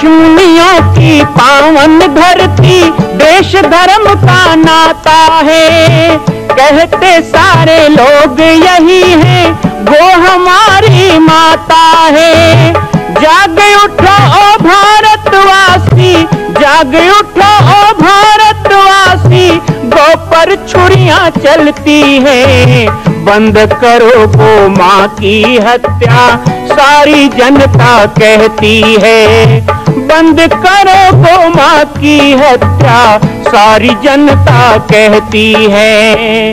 ऋषिमुनियों की पावन धरती, देश धर्म का नाता है। कहते सारे लोग यही है, वो हमारी माता है। जाग उठो ओ भारतवासी, जाग उठो ओ भारतवासी, गौ पर छुरियां चलती हैं। बंद करो गौ माँ की हत्या, सारी जनता कहती है। बंद करो गौ माँ की हत्या, सारी जनता कहती है।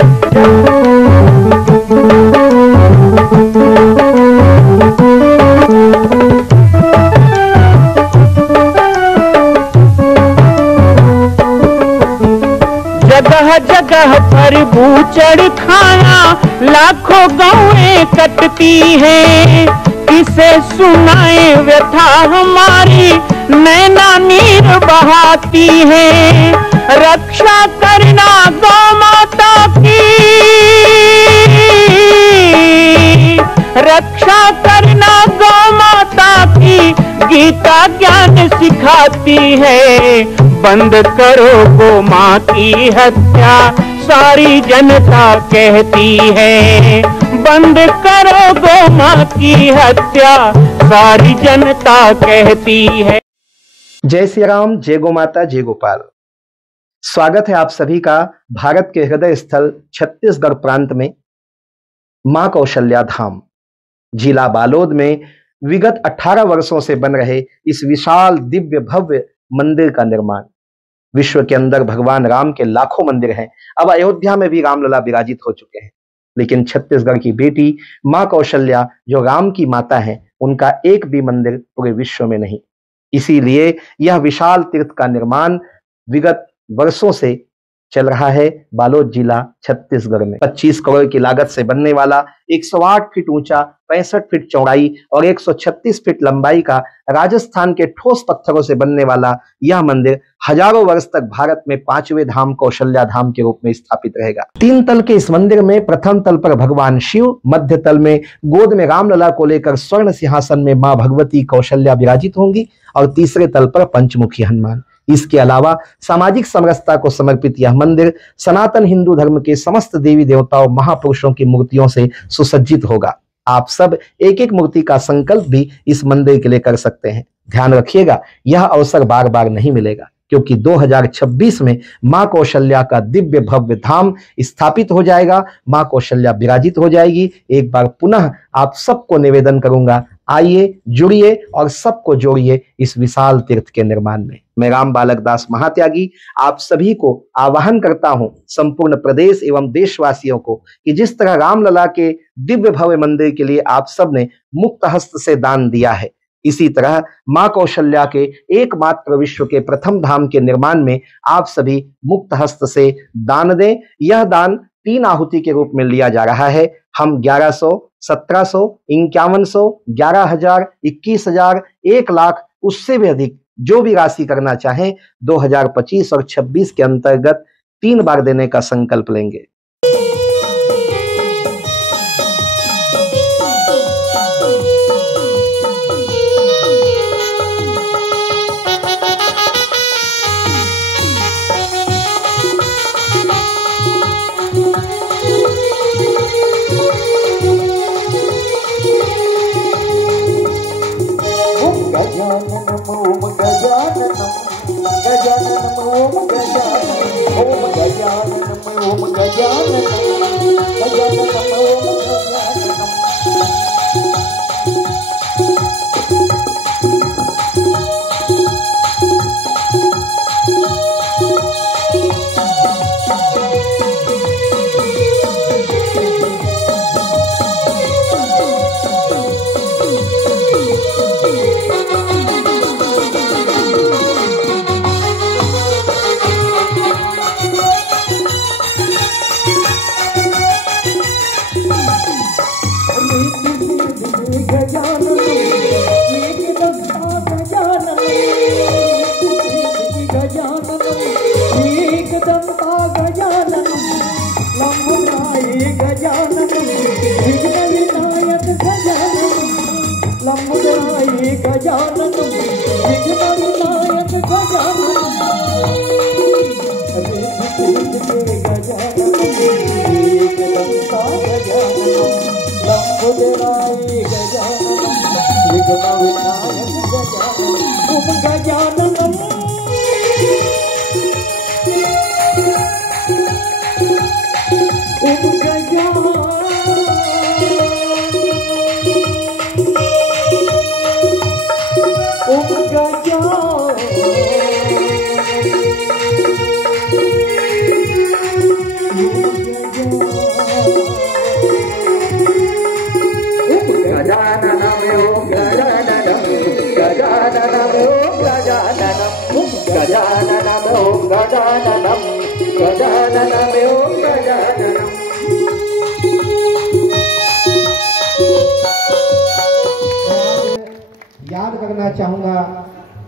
जगह जगह पर बूचड़ खाना, लाखों गौएं कटती हैं। किसे सुनाए व्यथा हमारी, नैना नीर बहाती है। रक्षा करना गौ माता की, रक्षा करना गौ माता की, गीता ज्ञान सिखाती है। बंद करो गौ माँ की हत्या, सारी जनता कहती है। बंद करो गौ माँ की हत्या, सारी जनता कहती है। जय श्री राम, जय गौ माता, जय गोपाल। स्वागत है आप सभी का भारत के हृदय स्थल छत्तीसगढ़ प्रांत में मां कौशल्या धाम जिला बालोद में विगत 18 वर्षों से बन रहे इस विशाल दिव्य भव्य मंदिर का निर्माण। विश्व के अंदर भगवान राम के लाखों मंदिर हैं। अब अयोध्या में भी रामलला विराजित हो चुके हैं, लेकिन छत्तीसगढ़ की बेटी मां कौशल्या जो राम की माता है, उनका एक भी मंदिर पूरे विश्व में नहीं। इसीलिए यह विशाल तीर्थ का निर्माण विगत वर्षों से चल रहा है बालोद जिला छत्तीसगढ़ में। 25 करोड़ की लागत से बनने वाला 108 फीट ऊंचा, 65 फीट चौड़ाई और 136 फीट लंबाई का राजस्थान के ठोस पत्थरों से बनने वाला यह मंदिर हजारों वर्ष तक भारत में 5वें धाम कौशल्या धाम के रूप में स्थापित रहेगा। 3 तल के इस मंदिर में प्रथम तल पर भगवान शिव, मध्य तल में गोद में रामलला को लेकर स्वर्ण सिंहासन में मां भगवती कौशल्या विराजित होंगी और तीसरे तल पर पंचमुखी हनुमान। इसके अलावा सामाजिक समरसता को समर्पित यह मंदिर सनातन हिंदू धर्म के समस्त देवी देवताओं महापुरुषों की मूर्तियों से सुसज्जित होगा। आप सब एक एक मूर्ति का संकल्प भी इस मंदिर के लिए कर सकते हैं। ध्यान रखिएगा, यह अवसर बार बार नहीं मिलेगा, क्योंकि 2026 में मां कौशल्या का दिव्य भव्य धाम स्थापित हो जाएगा। मां कौशल्या विराजित हो जाएगी। एक बार पुनः आप सबको निवेदन करूंगा, आइए, जुड़िए और सबको जोड़िए इस विशाल तीर्थ के निर्माण में। मैं राम बालक दास महात्यागी आप सभी को आह्वान करता हूं, संपूर्ण प्रदेश एवं देशवासियों को, कि जिस तरह रामलला के दिव्य भव्य मंदिर के लिए आप सब ने मुक्त हस्त से दान दिया है, इसी तरह मां कौशल्या के एकमात्र विश्व के प्रथम धाम के निर्माण में आप सभी मुक्त हस्त से दान दें। यह दान 3 आहुति के रूप में लिया जा रहा है। हम 1100, 1700, 5100, 11,000, 21,000, 1 लाख, उससे भी अधिक जो भी राशि करना चाहें 2025 और 26 के अंतर्गत 3 बार देने का संकल्प लेंगे। देवाय गजाननम विघ्नविनायक गजाननम याद करना चाहूंगा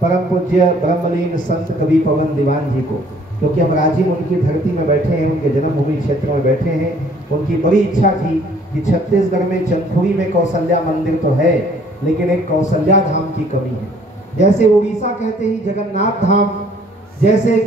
परम पूज्य ब्रह्मलीन संत कवि पवन दीवान जी को, क्योंकि हम राजिम उनकी धरती में बैठे हैं, उनके जन्मभूमि क्षेत्र में बैठे हैं। उनकी बड़ी इच्छा थी कि छत्तीसगढ़ में चंदखुरी में कौशल्या मंदिर तो है, लेकिन एक कौशल्या धाम की कमी है। जैसे उड़ीसा कहते ही जगन्नाथ धाम, जैसे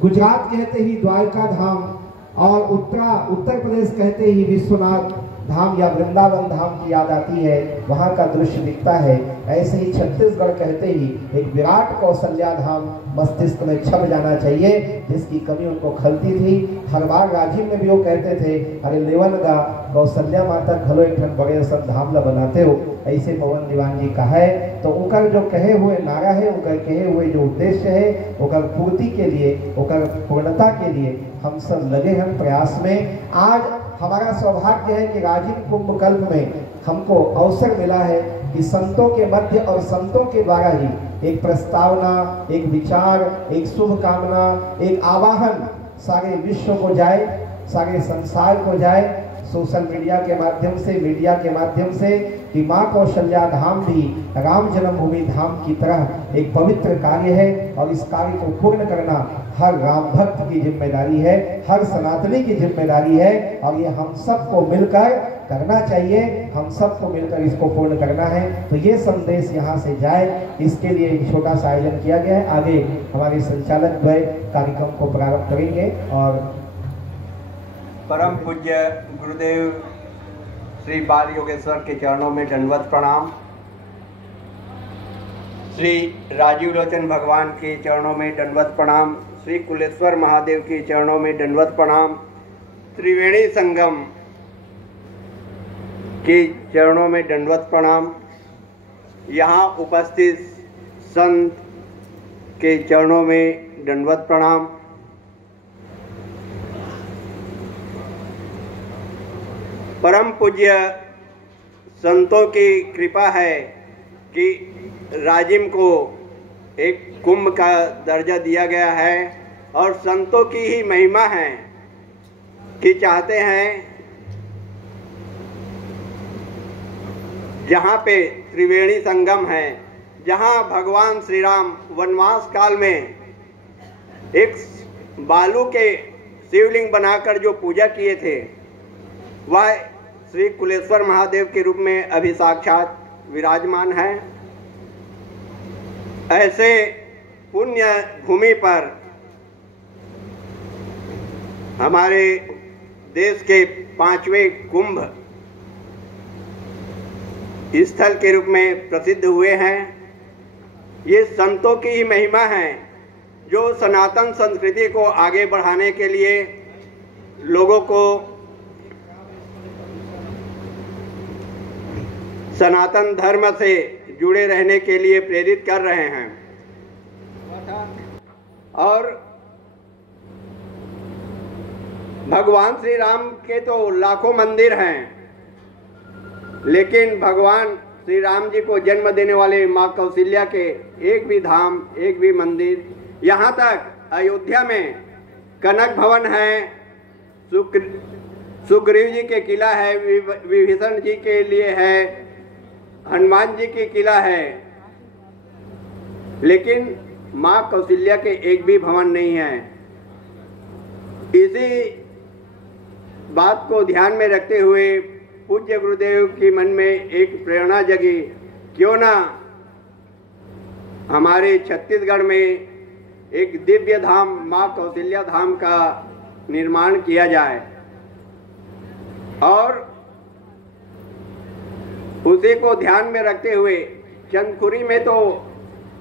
गुजरात कहते ही द्वारका धाम, और उत्तर प्रदेश कहते ही विश्वनाथ धाम या वृंदावन धाम की याद आती है, वहाँ का दृश्य दिखता है। ऐसे ही छत्तीसगढ़ कहते ही एक विराट कौशल्या धाम मस्तिष्क में छप जाना चाहिए, जिसकी कमी उनको खलती थी। हर बार राजीव में भी वो कहते थे, अरे लेवन गा कौशल्या माता घलो एक बड़े सन धाम ला बनाते हो, ऐसे पवन दीवान जी का है। तो उनका जो कहे हुए नारा है, उनका कहे हुए जो उद्देश्य है, उनका पूर्ति के लिए, उनका पूर्णता के लिए हम सब लगे हैं प्रयास में। आज हमारा सौभाग्य है कि राजीव कुंभ कल्प में हमको अवसर मिला है कि संतों के मध्य और संतों के द्वारा ही एक प्रस्तावना, एक विचार, एक शुभ कामना, एक आवाहन सारे विश्व को जाए, सारे संसार को जाए, सोशल मीडिया के माध्यम से, मीडिया के माध्यम से, कि माँ कौशल्या धाम भी राम जन्मभूमि धाम की तरह एक पवित्र कार्य है। और इस कार्य को पूर्ण करना हर राम भक्त की जिम्मेदारी है, हर सनातनी की जिम्मेदारी है, और ये हम सबको मिलकर करना चाहिए, हम सबको मिलकर इसको पूर्ण करना है। तो ये संदेश यहाँ से जाए, इसके लिए एक छोटा सा आयोजन किया गया है। आगे हमारे संचालक द्वय कार्यक्रम को प्रारंभ करेंगे। और परम पूज्य गुरुदेव श्री बाल योगेश्वर के चरणों में दंडवत प्रणाम। श्री राजीव लोचन भगवान के चरणों में दंडवत प्रणाम। श्री कुलेश्वर महादेव के चरणों में दंडवत प्रणाम। त्रिवेणी संगम के चरणों में दंडवत प्रणाम। यहाँ उपस्थित संत के चरणों में दंडवत प्रणाम। परम पूज्य संतों की कृपा है कि राजिम को एक कुंभ का दर्जा दिया गया है, और संतों की ही महिमा है कि चाहते हैं जहाँ पे त्रिवेणी संगम है, जहाँ भगवान श्री राम वनवास काल में एक बालू के शिवलिंग बनाकर जो पूजा किए थे, वह श्री कुलेश्वर महादेव के रूप में अभी साक्षात विराजमान है। ऐसे पुण्य भूमि पर हमारे देश के 5वें कुंभ स्थल के रूप में प्रसिद्ध हुए हैं। ये संतों की ही महिमा है, जो सनातन संस्कृति को आगे बढ़ाने के लिए लोगों को सनातन धर्म से जुड़े रहने के लिए प्रेरित कर रहे हैं। और भगवान श्री राम के तो लाखों मंदिर हैं, लेकिन भगवान श्री राम जी को जन्म देने वाले माँ कौशल्या के एक भी धाम, एक भी मंदिर, यहाँ तक अयोध्या में कनक भवन है, सुग्रीव जी के किला है, विभीषण जी के लिए है, हनुमान जी की किला है, लेकिन माँ कौशल्या के एक भी भवन नहीं है। इसी बात को ध्यान में रखते हुए पूज्य गुरुदेव के मन में एक प्रेरणा जगी, क्यों ना हमारे छत्तीसगढ़ में एक दिव्य धाम माँ कौशल्या धाम का निर्माण किया जाए। और उसी को ध्यान में रखते हुए चंदखुरी में तो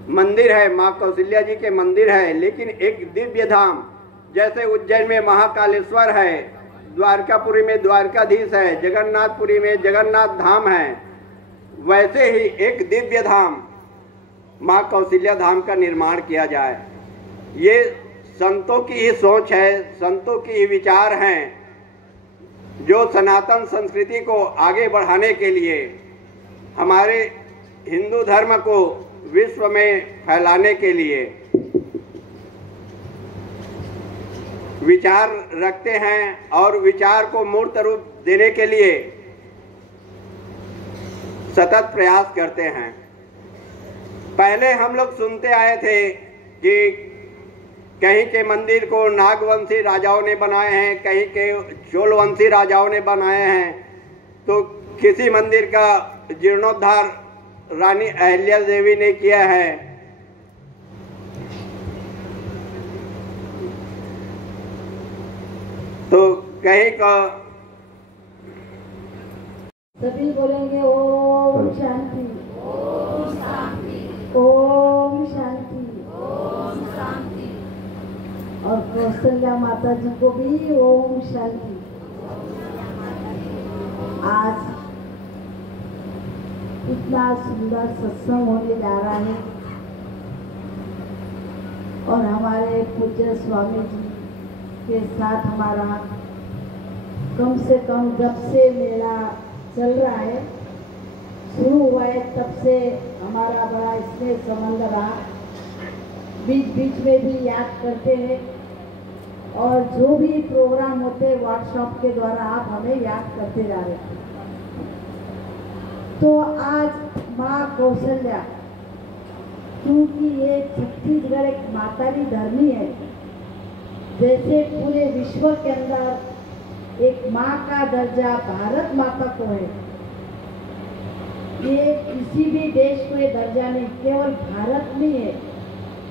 मंदिर है, माँ कौशल्या जी के मंदिर है, लेकिन एक दिव्य धाम जैसे उज्जैन में महाकालेश्वर है, द्वारकापुरी में द्वारकाधीश है, जगन्नाथपुरी में जगन्नाथ धाम है, वैसे ही एक दिव्य धाम माँ कौशल्या धाम का निर्माण किया जाए। ये संतों की ही सोच है, संतों की ही विचार हैं, जो सनातन संस्कृति को आगे बढ़ाने के लिए, हमारे हिंदू धर्म को विश्व में फैलाने के लिए विचार रखते हैं और विचार को मूर्त रूप देने के लिए सतत प्रयास करते हैं। पहले हम लोग सुनते आए थे कि कहीं के मंदिर को नागवंशी राजाओं ने बनाए हैं, कहीं के चोलवंशी राजाओं ने बनाए हैं, तो किसी मंदिर का जीर्णोद्धार रानी अहिल्या देवी ने किया है। तो कहीं का सभी बोलेंगे ओम शांति, ओम शांति, ओम शांति, ओम शांति। और कौशल्या माता जी को भी ओम शांति। आज इतना सुंदर सत्संग होने जा रहा है और हमारे पूज्य स्वामी जी के साथ हमारा कम से कम जब से मेला चल रहा है, शुरू हुआ है, तब से हमारा बड़ा इसमें संबंध रहा। बीच बीच में भी याद करते हैं और जो भी प्रोग्राम होते हैं व्हाट्सएप के द्वारा आप हमें याद करते जा रहे हैं। तो आज माँ कौशल्या, क्योंकि ये छत्तीसगढ़ एक मातारी धर्मी है, जैसे पूरे विश्व के अंदर एक माँ का दर्जा भारत माता को है, ये किसी भी देश को ये दर्जा नहीं, केवल भारत में है।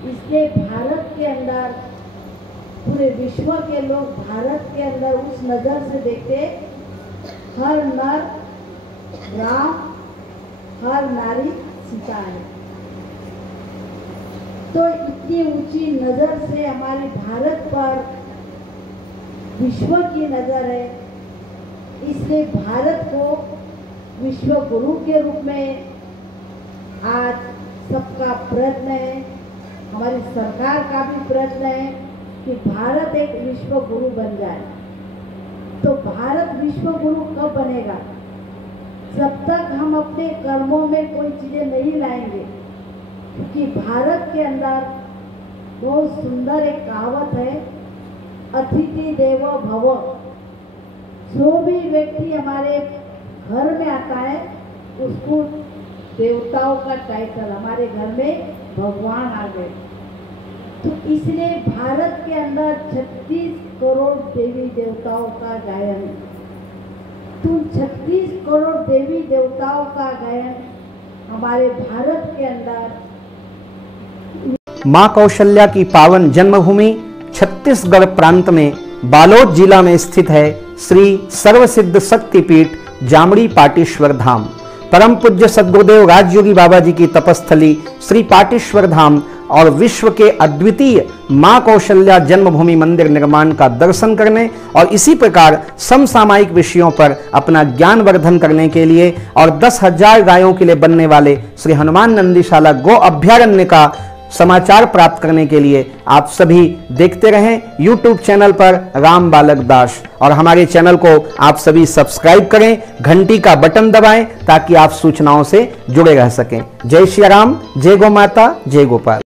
इसलिए भारत के अंदर पूरे विश्व के लोग भारत के अंदर उस नज़र से देखते, हर नर राम, हर नारी सीता है। तो इतनी ऊंची नज़र से हमारे भारत पर विश्व की नज़र है, इसलिए भारत को विश्व गुरु के रूप में आज सबका प्रयत्न है, हमारी सरकार का भी प्रयत्न है कि भारत एक विश्व गुरु बन जाए। तो भारत विश्व गुरु कब बनेगा? जब तक हम अपने कर्मों में कोई चीज़ें नहीं लाएंगे, क्योंकि भारत के अंदर बहुत सुंदर एक कहावत है, अतिथि देवो भव। जो भी व्यक्ति हमारे घर में आता है उसको देवताओं का टाइटल, हमारे घर में भगवान आ गए। तो इसलिए भारत के अंदर 36 करोड़ देवी देवताओं का गायन है। तो 36 करोड़ देवी देवताओं का गायन हमारे भारत के अंदर। मां कौशल्या की पावन जन्मभूमि छत्तीसगढ़ प्रांत में बालोद जिला में स्थित है श्री सर्वसिद्ध शक्तिपीठ जामड़ी पाटेश्वर धाम। परम पूज्य सद्गुरुदेव राजयोगी बाबा जी की तपस्थली श्री पाटेश्वर धाम और विश्व के अद्वितीय मां कौशल्या जन्मभूमि मंदिर निर्माण का दर्शन करने और इसी प्रकार समसामयिक विषयों पर अपना ज्ञानवर्धन करने के लिए और 10,000 गायों के लिए बनने वाले श्री हनुमान नंदीशाला गो अभ्यारण्य का समाचार प्राप्त करने के लिए आप सभी देखते रहें YouTube चैनल पर राम बालक दास, और हमारे चैनल को आप सभी सब्सक्राइब करें, घंटी का बटन दबाएं ताकि आप सूचनाओं से जुड़े रह सकें। जय श्री राम, जय गौ माता, जय गोपाल।